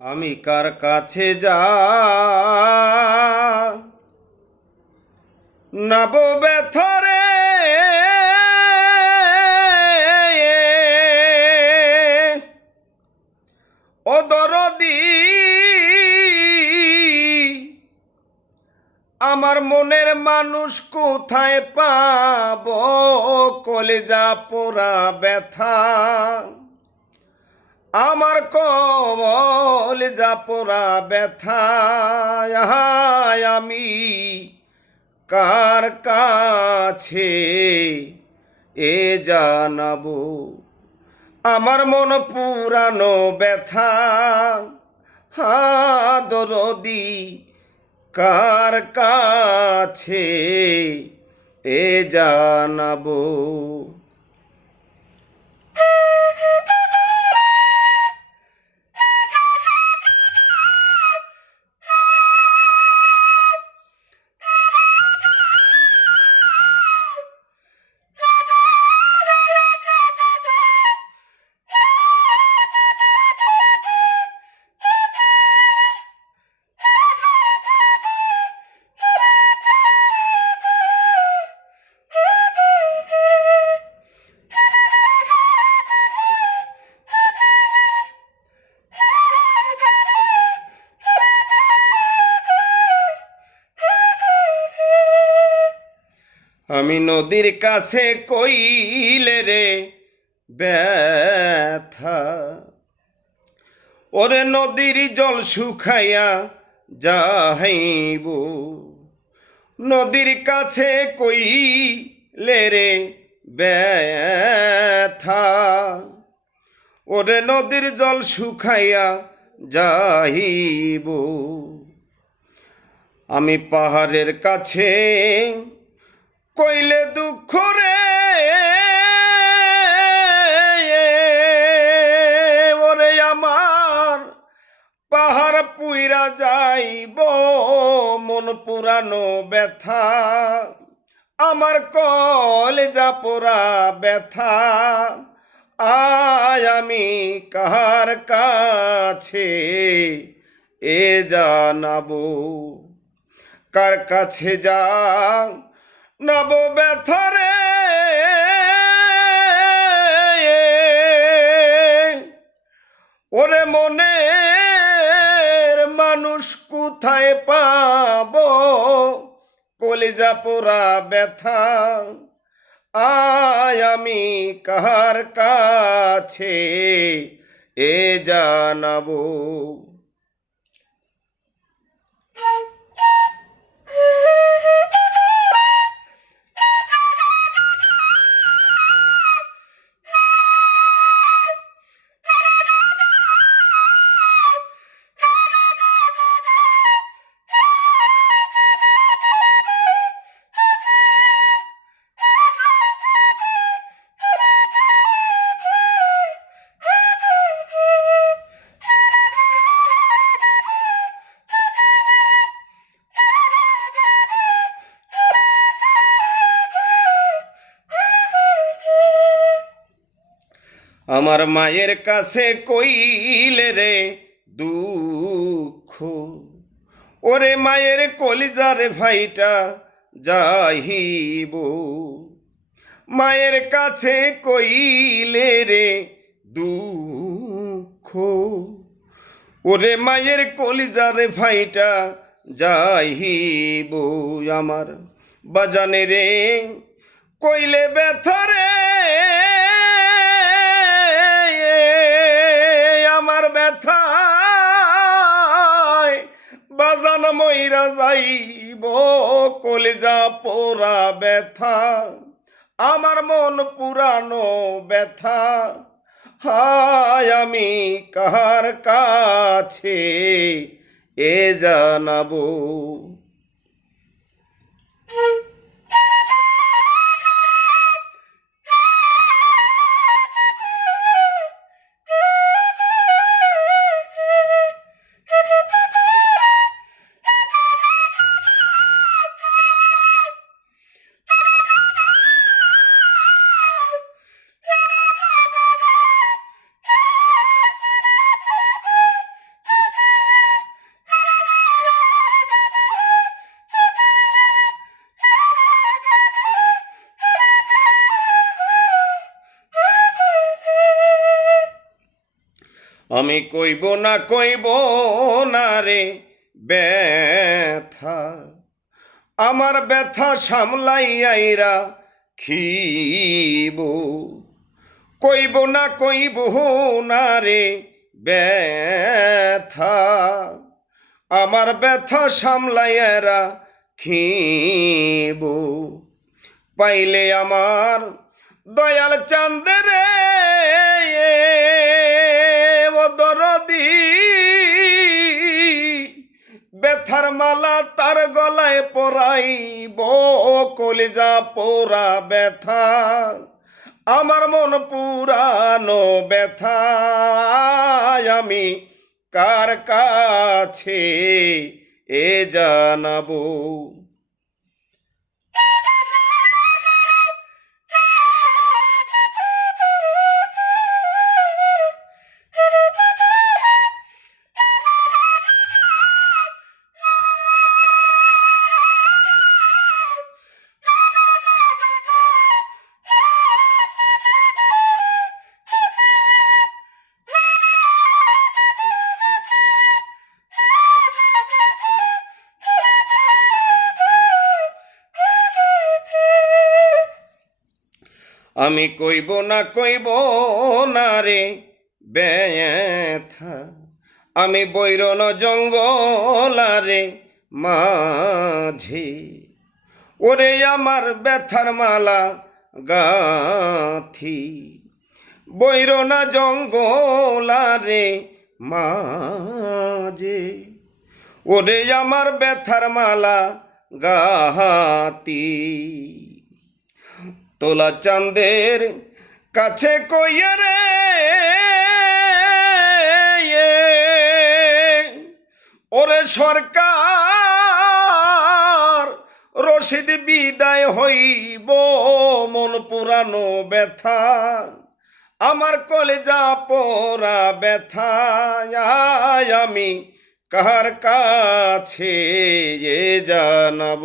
আমি কার কাছে যা নব ব্যথরে ও দরদি, আমার মনের মানুষ কোথায় পাব? কলেজা পোড়া ব্যথা। আমার কমল যা পোড়া ব্যথা, আহায় আমি কার কাছে এ জানাব? আমার মন পুরানো ব্যথা হা দরদি, কার কাছে এ জানাব? আমি নদীর কাছে কইলে রে ব্যথা। ওরে নদীর জল শুকাইয়া যাইব নদীর কাছে কইলে রে ব্যথা। ওরে নদীর জল শুকাইয়া যাইব। আমি পাহাড়ের কাছে কইলে দুঃখ রে। ওরে আমার, পাহাড় পুইরা যাইব মন পুরানো ব্যথা। আমার কলেজা পোড়া ব্যথা। আয় আমি কার কাছে এ জানাব। কার কাছে যা নব ব্যথরে ওরে মনের মানুষ কোথায় পাব? কলিজা পোড়া ব্যথা। আয় আমি কার কাছে এ জানাব? আমার মায়ের কাছে কইলে রে, দুঃখ। ওরে মায়ের কলিজার ভাইটা যাইব। মায়ের কাছে কইলে রে, দুঃখ। ওরে মায়ের কলিজার ভাইটা যাইব আমার। বাজানে রে, কইলে ব্যথরে ব্যথা বাজান মইরা যাইব, কলিজা পোড়া ব্যথা, আমার মন পুরানো ব্যথা। হায় আমি কার কাছে এ জানাব? আমি কইব না কইব না রে ব্যথা। আমার ব্যথা সামলাই আইরা খিব কইব না কইব না রে ব্যথা। আমার ব্যথা সামলাই সামলাইয়ারা খিব পাইলে আমার দয়াল চান্দরে ও ব্যথার মালা তার গলায় পরাইব, কলিজা পোড়া ব্যথা, আমার মন পুরানো ব্যথা, আমি কার কাছে এ জানাব? আমি কইব না কইব না রে ব্যথা। আমি বৈরন জঙ্গলারে মাঝে। ওরে আমার ব্যথার মালা গাথি। বৈরনা জঙ্গলারে মাঝে। ওরে আমার ব্যথার মালা গাহাতি তোলা চাঁদের কাছে কইয়া রে। ওরে সরকার, রশিদ বিদায় হইব মন পুরানো ব্যথা, আমার কলেজা পোড়া ব্যথা আমি কার কাছে জানাব?